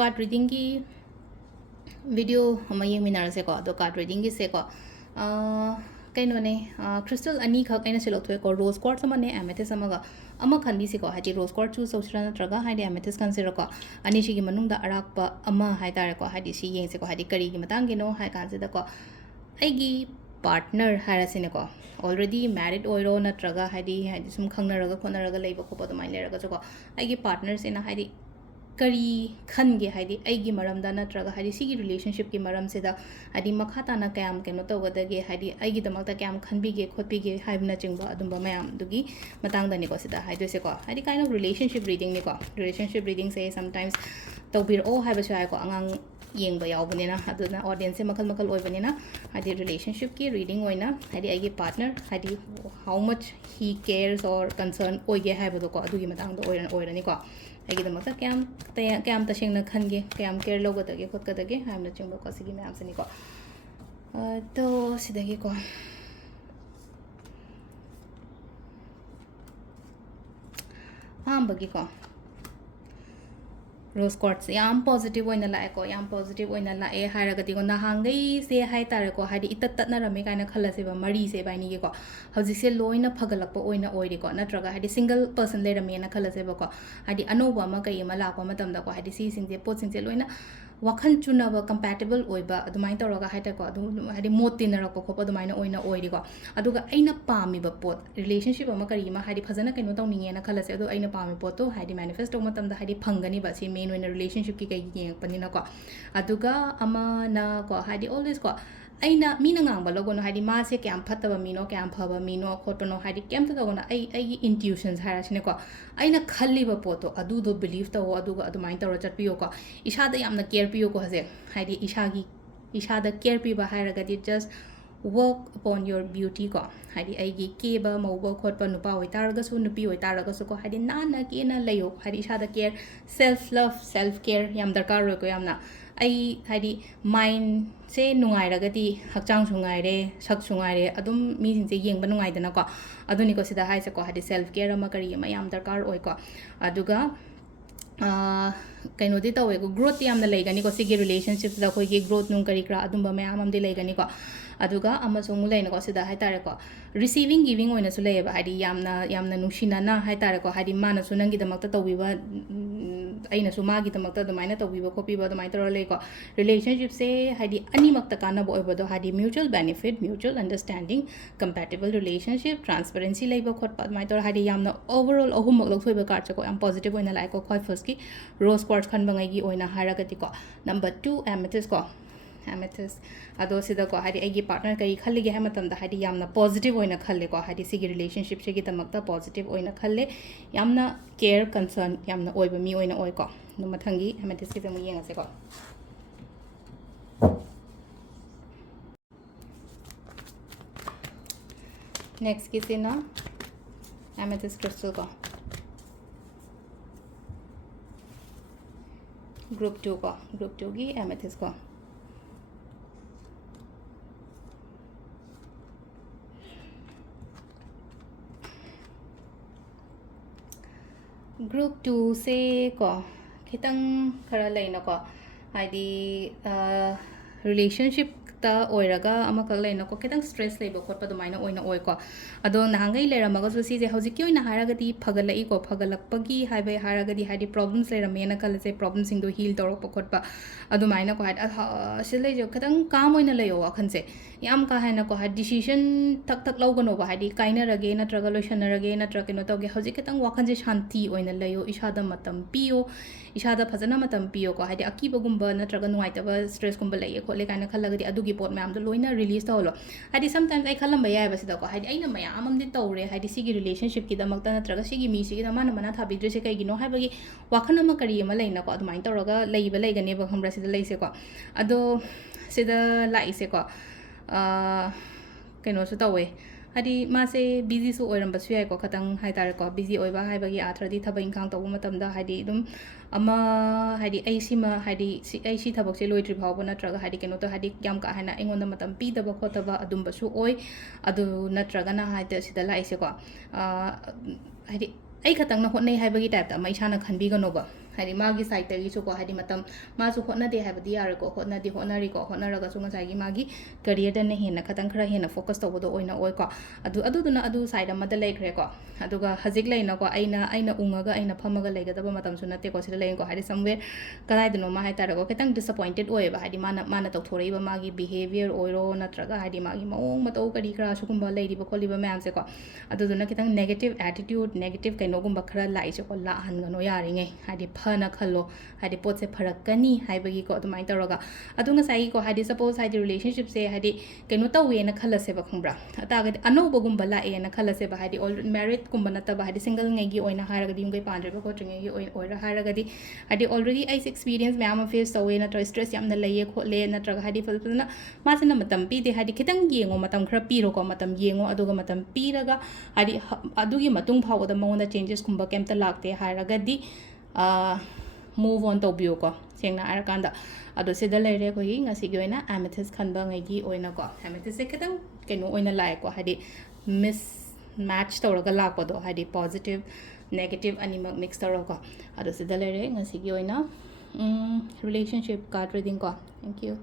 card reading ki video ama yengminarase ko ado card reading gi se ko kaino ne crystal ani khak aina selo thoi ko rose quartz ama ne amethyst ama ga ama khanbi se ko haji rose quartz chu sochra na traga haidi amethyst kan se ro ko ani shi gi manung da arak pa ama hai tare ko haidi si yeng se ko haidi kari gi matang gi no hai kan se da ko ai gi partner harasine ko already married oiro na traga haidi sum khangna raga khona raga leiba ko pa to mai le raga ko ai gi partner se na haidi kari khange haidi aigi maramda natraga haidi sigi relationship ki maram se da haidi makhata na kayam keno to gadage haidi aigi damakta kayam khanbige khotbige haibna chingba adumba mayam dugi matang da ni ko sida haidi se ko haidi kind of relationship reading ni ko relationship reading say sometimes tawbir o haiba chai ko angang yengba yaubane na aduna audience se makal makal oibane na haidi relationship ki reading oina haidi aigi partner haidi how much he cares or concern oige haiba do ko adugi matang do oirani ko aigi da mata kyam ta sheng na khange kyam care logo da ge khot ka da ge ham na chingba ko sigi me am sani ko to sidagi ko bagi ko rose quartz yam positive oina la ko yam positive oina la haira ga digo na hangai se hai tare ko hari itat tat na rame kaina khala se ba mari se ba ni ge ko hauji se loina phagalak pa oina oiri ko na traga hari single person le rame na khala se ba ko hari anoba ma kai ma la ko matam da ko hari si sing je pot sing je loina wakhan chuna ba compatible oiba adumai tawraga haita ko adu hari mot tinara ko ko adumai na oina oiri ko aduga aina pami ba pot relationship ama kari ma hari phajana kaino tawninge na khala se adu aina pami pot to hari manifest to matam da hari phangani ba si main oina relationship ki kai gi panina ko aduga ama na ko hari always ko aina mina ngangba logo no hari ma se kyam phattaba mino kyam phaba mino khotono hari kyam ta dogo na ai intuitions hara sine ko aina khalli ba poto adu do believe ta ho aduga adumai tawra chatpiyo ko isha da yamna care piyo ko hase hari isha da care pi ba haira ga just work upon your beauty ko hari ai gi ke ba mau ba khot pa nupa oi tar ga su nupi oi tar ga su ko hari na na ke na layo hari isha da care self love self care yam darkar ro ko yamna ai hari mind se nungai raga di hakchang sungai re sak sungai re adum mi sing se yeng ba nungai dana ko aduni ko sida hai se ko hari self care ma kari ma yam darkar oi ko aduga kaino di tawe ko growth yamna leigani ko sigi relationship da ko gi growth nung kari kra adum ba mayam am di leigani ko aduga amasung mulai na ko sida hai tare ko receiving giving oina su lei ba hari yamna nushina na hai tare ko hari mana su nangi damak ta tawi ba aina su magi damak ta dumaina tawi ba copy ba dumai tor lei ko relationship se hari ani makta kana bo oiba do hari mutual benefit mutual understanding compatible relationship transparency lei ba khot pa dumai tor hari yamna overall ahum mak lok thoi ba card ko am positive oina lai ko khoi first ki rose quartz khan bangai gi oina haragati ko number 2 amethyst ko amethyst ado sida ko hari agi partner kai khalli ge hamatam da hari yamna positive oina khalle ko hari sigi relationship se gi tamakta positive oina khalle yamna care concern yamna oiba mi oina oi ko no mathangi amethyst ki tamu yenga se ko next ki sina amethyst crystal ko group 2 की amethyst को group 2 से को खितंग खरा लेना को हाइदी relationship ta oiraga ama kal leina ko ketang stress leba khot pa dumaina oina oi ko ado nahangai lera maga so si je hauji ki oina haraga di phagalai ko phagalak pagi haibai haraga di hadi problems lera mena kal se problem sing do heal torok pa khot pa ado maina ko had silai jo ketang kam oina leyo akhan se yam ka haina ko had decision tak tak lau gano ba hadi kaina rage na traga lotion rage na traga no toge hauji ketang wakhan je shanti oina leyo ishada matam piyo ishada phajana matam piyo ko hadi akiba gumba na traga nuai ta ba stress gumba lei ko le kaina khalaga di adu pot ma'am तो लोइना release तौलो हादि sometimes I खलम बया बसिदा को हादि आइना ma'am अमदि तौरे हादि सिगी relationship की दमकता नत्रगा सिगी मी सिगी दमाना मना थाबिद्रे से कइगिनो हाबगी वाखन अमा करी अमा लेना को अदुमाइन तौरगा लेइबा लेगने ब खमरा सिदा लेसे को अदो सिदा लाइसे को कइनो सु तौवे हादि मासे बिजी सु ओइरम बसु याइ को खतंग हाइ तारे को बिजी ओइबा हाइबगी आथरदि थबा इंखांग तौबो मतमदा हादि दुम अमा हादि आइसिमा हादि आइसि थबक से लोइट्रि भावबो नत्रगा हादि केनो तो हादि याम का हाना एंगोंदा मतम पीदबा खोतबा अदुम बसु ओइ अदु नत्रगा ना हाइते सिदा लाइसे को हादि ai khatang na hotnei haibagi type ta mai sana khanbi gano ba ꯍꯥꯏꯗꯤ ꯃꯥꯒꯤ ꯁꯥꯏꯠꯇꯒꯤꯁꯨꯀꯣ ꯍꯥꯏꯗꯤ ꯃꯇꯝ ꯃꯥꯁꯨ ꯍꯣꯠꯅꯗꯦ ꯍꯥꯏꯕꯗꯤ ꯌꯥꯔꯣꯏꯀꯣ ꯍꯣꯠꯅꯔꯤꯀꯣ ꯍꯣꯠꯅꯔꯒꯁꯨ ꯉꯁꯥꯏꯒꯤ ꯃꯥꯒꯤ ꯀꯔꯤꯌꯔꯗꯅ ꯍꯦꯟꯅ ꯈꯔ ꯍꯦꯟꯅ ꯐꯣꯀꯁ ꯇꯧꯕꯗꯣ ꯑꯣꯏꯅ ꯑꯣꯏꯀꯣ ꯑꯗꯨꯗꯨꯅ ꯑꯗꯨ ꯁꯥꯏꯠ ꯑꯃꯗ ꯂꯩꯈ꯭ꯔꯦꯀꯣ ꯑꯗꯨꯒ ꯍꯧꯖꯤꯛ ꯂꯩꯅꯀꯣ ꯑꯩꯅ ꯎꯡꯉꯒ ꯑꯩꯅ ꯐꯝꯃꯒ ꯂꯩꯒꯗꯕ ꯃꯇꯝꯁꯨ ꯅꯠꯇꯦꯀꯣ ꯁꯤꯗ ꯂꯩꯅꯀꯣ ꯍꯥꯏꯗꯤ ꯁꯝꯋꯦꯔ ꯀꯗꯥꯏꯗꯅꯣꯃ ꯍꯥꯏꯇꯥꯔꯦꯀꯣ ꯈꯤꯇꯪ ꯗꯤꯁꯑꯄꯣꯏꯟꯇꯦꯠ ꯑꯣꯏꯌꯦꯕ ꯍꯥꯏꯗꯤ ꯃꯥꯅ ꯇꯧꯊꯣꯔꯛꯏꯕ ꯃꯥꯒꯤ ꯕꯤꯍꯦꯕꯤꯌꯔ ꯑꯣꯏꯔꯣ ꯅꯠꯇ꯭ꯔꯒ ꯍꯥꯏꯗꯤ ꯃꯥꯒꯤ ꯃꯑꯣꯡ ꯃꯇꯧ ꯀꯔꯤ ꯀꯔꯥ ꯁꯤꯒꯨꯝꯕ ꯂꯩꯔꯤꯕ ꯈꯣꯠꯂꯤꯕ ꯃꯌꯥꯝꯁꯦꯀꯣ ꯑꯗꯨꯗꯨꯅ ꯈꯤꯇꯪ ꯅꯦꯒꯦꯇꯤቭ ꯑꯦꯇꯤꯇ꯭ꯌꯨꯠ ꯅꯦꯒꯦꯇꯤቭ ꯀꯩꯅꯣꯒꯨꯝꯕ ꯈꯔ ꯂꯥꯛꯏꯁꯦꯀꯣ ꯂꯥꯛꯍꯟꯒꯅꯣ ꯌꯥꯔꯤꯉꯩ ꯍꯥꯏꯗꯤ ꯐꯅ ꯈꯜꯂꯣ ꯍꯥꯏꯗꯤ ꯄꯣꯠꯁꯦ ꯐꯔꯛꯀꯅꯤ ꯍꯥꯏꯕꯒꯤꯀꯣ ꯑꯗꯨꯃꯥꯏꯅ ꯇꯧꯔꯒ ꯑꯗꯣ ꯉꯁꯥꯏꯒꯤꯀꯣ ꯍꯥꯏꯗꯤ ꯁꯄꯣꯁ ꯍꯥꯏꯗꯤ ꯔꯤꯂꯦꯁꯟshipꯁꯦ ꯍꯥꯏꯗꯤ ꯀꯩꯅꯣ ꯇꯧꯋꯦꯅ ꯈꯜꯂꯁꯦꯕ ꯈꯪꯕ꯭ꯔꯥ ꯑꯇꯥꯔꯒꯗꯤ ꯑꯅꯧꯕꯒꯨꯝꯕ ꯂꯥꯛꯑꯦꯅ ꯈꯜꯂꯁꯦꯕ ꯍꯥꯏꯗꯤ ꯃꯦꯔꯤꯠꯀꯨꯝꯕ ꯅꯠꯇꯕ ꯍꯥꯏꯗꯤ ꯁꯤꯡꯒꯜꯉꯩꯒꯤ ꯑꯣꯏꯅ ꯍꯥꯏꯔꯒꯗꯤ ꯌꯨꯝꯀꯩ ꯄꯥꯟꯗ꯭ꯔꯤꯕ ꯈꯣꯠꯇ꯭ꯔꯤꯉꯩꯒꯤ ꯑꯣꯏꯔ ꯍꯥꯏꯔꯒꯗꯤ ꯍꯥꯏꯗꯤ ꯑꯣꯜꯔꯦꯗꯤ ꯑꯩꯁꯦ ꯑꯦꯛꯁꯄꯤꯔꯤꯌꯦꯟꯁ ꯃꯌꯥꯝ ꯑꯃ ꯐꯦꯁ ꯇꯧꯋꯦ ꯅꯠꯇ꯭ꯔꯒ ꯁ꯭ꯇ꯭ꯔꯦꯁ ꯌꯥꯝꯅ ꯂꯩꯌꯦ ꯈꯣꯠꯂꯦ ꯅꯠꯇ꯭ꯔꯒ ꯍꯥꯏꯗꯤ ꯐꯖꯅ ꯃꯥꯁꯤꯅ ꯃꯇꯝ ꯄꯤꯗꯦ ꯍꯥꯏꯗꯤ ꯈꯤꯇꯪ ꯌꯦꯡꯉꯣ ꯃꯇꯝ ꯈꯔ ꯄꯤꯔꯣꯀꯣ ꯃꯇꯝ ꯌꯦꯡꯉꯣ ꯑꯗꯨꯒ ꯃꯇꯝ ꯄꯤꯔꯒ ꯍꯥꯏꯗꯤ ꯑꯗꯨꯒꯤ ꯃꯇꯨꯡ ꯐꯥꯎꯕꯗ ꯃꯉꯣꯟꯗ ꯆꯦꯟꯖꯦꯁꯀꯨꯝꯕ ꯀꯩꯝꯇ ꯂꯥꯛꯇꯦ ꯍꯥꯏꯔꯒꯗꯤ ꯃꯨꯚ ꯑꯣꯟ ꯇꯧꯕꯤꯌꯨꯀꯣ ꯁꯦꯡꯅ ꯍꯥꯏꯔꯀꯥꯟꯗ ꯑꯗꯣ ꯁꯤꯗ ꯂꯩꯔꯦ ꯑꯩꯈꯣꯏꯒꯤ ꯉꯁꯤꯒꯤ ꯑꯣꯏꯅ ꯑꯦꯃꯦꯊꯤꯁ ꯈꯟꯕꯉꯩꯒꯤ ꯑꯣꯏꯅꯀꯣ ꯑꯦꯃꯦꯊꯤꯁꯁꯦ ꯈꯤꯇꯪ ꯀꯩꯅꯣ ꯑꯣꯏꯅ ꯂꯥꯛꯑꯦꯀꯣ ꯍꯥꯏꯗꯤ ꯃꯦꯠꯆ ꯇꯧꯔꯒ ꯂꯥꯛꯄꯗꯣ ꯍꯥꯏꯗꯤ ꯄꯣꯖꯤꯇꯤቭ ꯅꯦꯒꯦꯇꯤቭ ꯑꯅꯤꯃꯛ ꯃꯤꯛꯁ ꯇꯧꯔꯒꯀꯣ ꯑꯗꯣ ꯁꯤꯗ ꯂꯩꯔꯦ ꯉꯁꯤꯒꯤ ꯑꯣꯏꯅ ꯔꯤꯂꯦꯁꯟship ꯀꯥꯔꯗ ꯔꯤꯗꯤꯡ ꯀꯣ ꯊꯦꯡꯛ ꯌꯨ